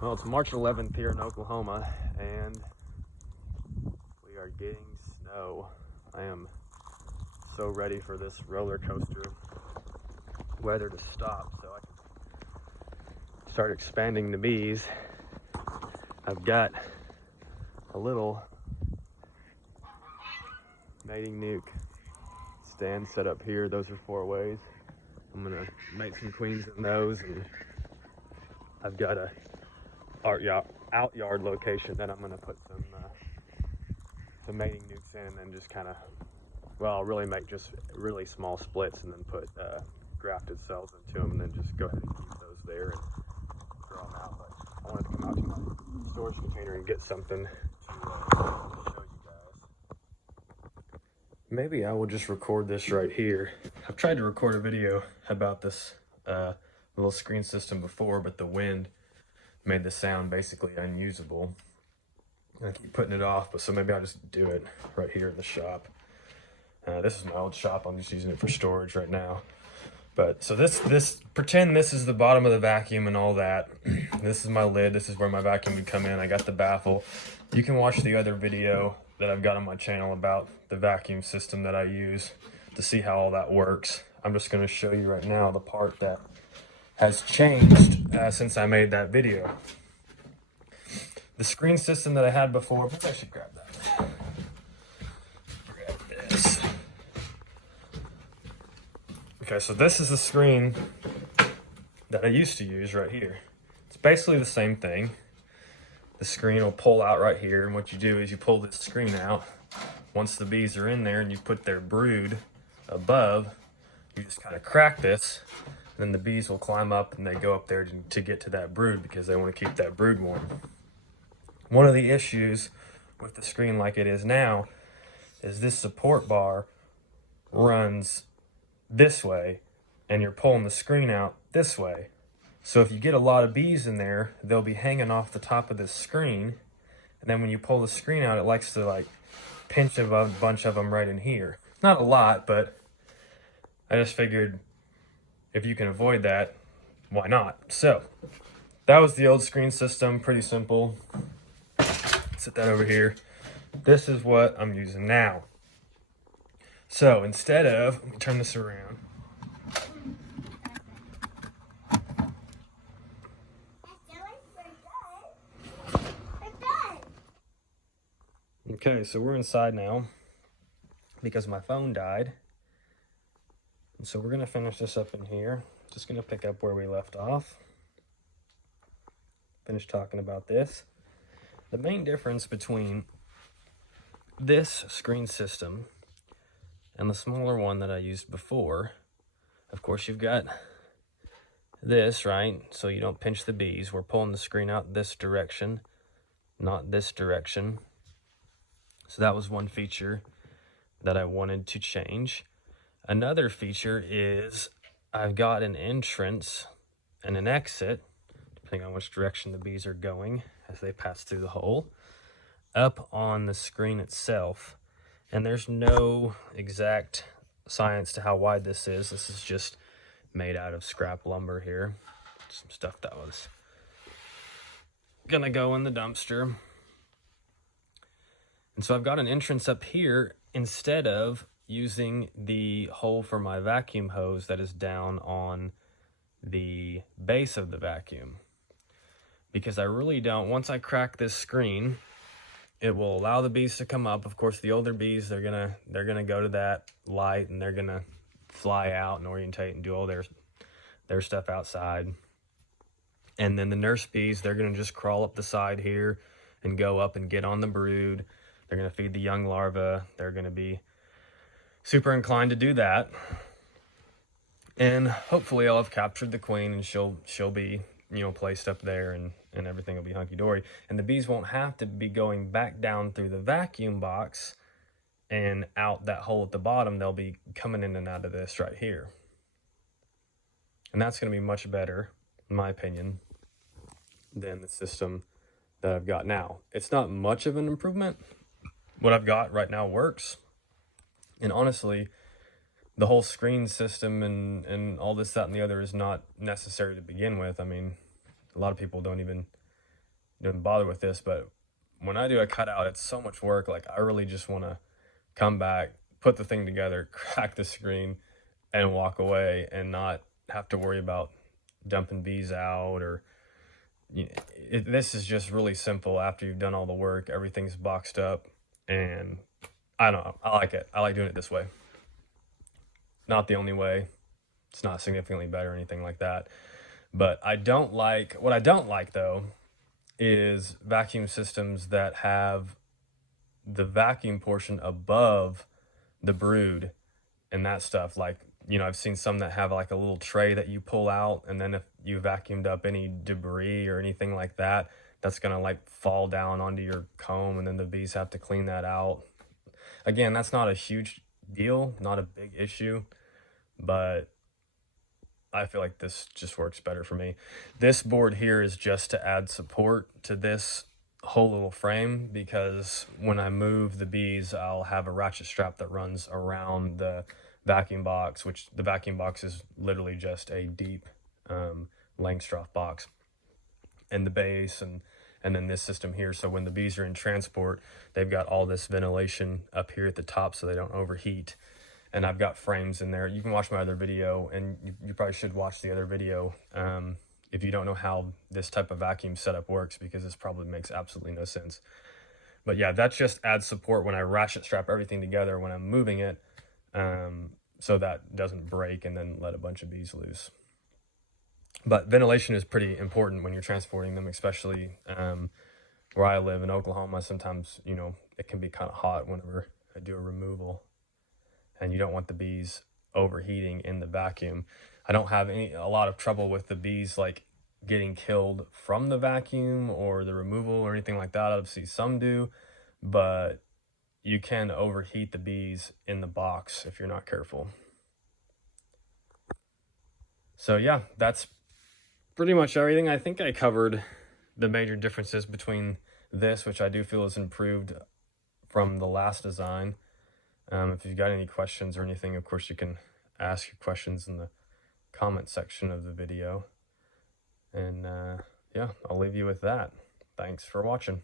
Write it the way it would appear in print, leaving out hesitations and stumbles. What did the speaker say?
Well, it's March 11th here in Oklahoma, and we are getting snow. I am so ready for this roller coaster weather to stop so I can start expanding the bees. I've got a little mating nuke stand set up here. Those are 4 ways. I'm gonna make some queens in those, and I've got a out yard location that I'm gonna put some mating nukes in, and then just kind of, well, I'll really make just really small splits and then put grafted cells into them, and then just go ahead and keep those there and grow them out. But I wanted to come out to my storage container and get something to show you guys. Maybe I will just record this right here. I've tried to record a video about this little screen system before, but the wind made the sound basically unusable. I keep putting it off, but so maybe I'll just do it right here in the shop. This is my old shop. I'm just using it for storage right now. But so pretend this is the bottom of the vacuum and all that. This is my lid. This is where my vacuum would come in. I got the baffle. You can watch the other video that I've got on my channel about the vacuum system that I use to see how all that works. I'm just going to show you right now the part that has changed since I made that video. The screen system that I had before, maybe I should grab that. Grab this. Okay, so this is the screen that I used to use right here. It's basically the same thing. The screen will pull out right here, and what you do is you pull this screen out. Once the bees are in there and you put their brood above, you just kind of crack this, and then the bees will climb up and they go up there to get to that brood because they want to keep that brood warm. One of the issues with the screen like it is now is this support bar runs this way and you're pulling the screen out this way. So if you get a lot of bees in there, they'll be hanging off the top of this screen, and then when you pull the screen out, it likes to like pinch a bunch of them right in here. Not a lot, but I just figured if you can avoid that, why not? So that was the old screen system, pretty simple. Set that over here. This is what I'm using now. So instead of, let me turn this around. Okay, so we're inside now because my phone died. And so we're gonna finish this up in here. Just gonna pick up where we left off. Finish talking about this. The main difference between this screen system and the smaller one that I used before, of course, you've got this, right? So you don't pinch the bees. We're pulling the screen out this direction, not this direction. So that was one feature that I wanted to change. Another feature is I've got an entrance and an exit, depending on which direction the bees are going as they pass through the hole, up on the screen itself. And there's no exact science to how wide this is. This is just made out of scrap lumber here. Some stuff that was gonna go in the dumpster. And so I've got an entrance up here instead of using the hole for my vacuum hose that is down on the base of the vacuum. Because I really don't, once I crack this screen, it will allow the bees to come up. Of course, the older bees, they're gonna go to that light and they're gonna fly out and orientate and do all their stuff outside. And then the nurse bees, they're gonna just crawl up the side here and go up and get on the brood. They're gonna feed the young larvae. They're gonna be super inclined to do that. And hopefully I'll have captured the queen and she'll be, you know, placed up there and everything will be hunky-dory. And the bees won't have to be going back down through the vacuum box and out that hole at the bottom. They'll be coming in and out of this right here. And that's going to be much better, in my opinion, than the system that I've got now. It's not much of an improvement. What I've got right now works. And honestly, the whole screen system and all this, that, and the other is not necessary to begin with. I mean, a lot of people don't even didn't bother with this, but when I do a cutout, it's so much work. Like, I really just want to come back, put the thing together, crack the screen, and walk away, and not have to worry about dumping bees out. Or this is just really simple. After you've done all the work, everything's boxed up, and I don't know, I like it. I like doing it this way. Not the only way. It's not significantly better or anything like that. But what I don't like though, is vacuum systems that have the vacuum portion above the brood and that stuff. Like, I've seen some that have like a little tray that you pull out, and then if you vacuumed up any debris or anything like that, that's gonna like fall down onto your comb, and then the bees have to clean that out. Again, that's not a huge deal, not a big issue, but I feel like this just works better for me. This board here is just to add support to this whole little frame, because when I move the bees, I'll have a ratchet strap that runs around the vacuum box, which the vacuum box is literally just a deep Langstroth box, and the base, and then this system here. So when the bees are in transport, they've got all this ventilation up here at the top so they don't overheat. And I've got frames in there. You can watch my other video, and you probably should watch the other video if you don't know how this type of vacuum setup works, because this probably makes absolutely no sense. But yeah, that just adds support when I ratchet strap everything together when I'm moving it, so that doesn't break and then let a bunch of bees loose. But ventilation is pretty important when you're transporting them, especially where I live in Oklahoma. Sometimes, it can be kind of hot whenever I do a removal, and you don't want the bees overheating in the vacuum. I don't have a lot of trouble with the bees like getting killed from the vacuum or the removal or anything like that. Obviously some do, but you can overheat the bees in the box if you're not careful. So yeah, that's pretty much everything. I think I covered the major differences between this, which I do feel is improved from the last design. If you've got any questions or anything, of course you can ask your questions in the comment section of the video. And yeah, I'll leave you with that. Thanks for watching.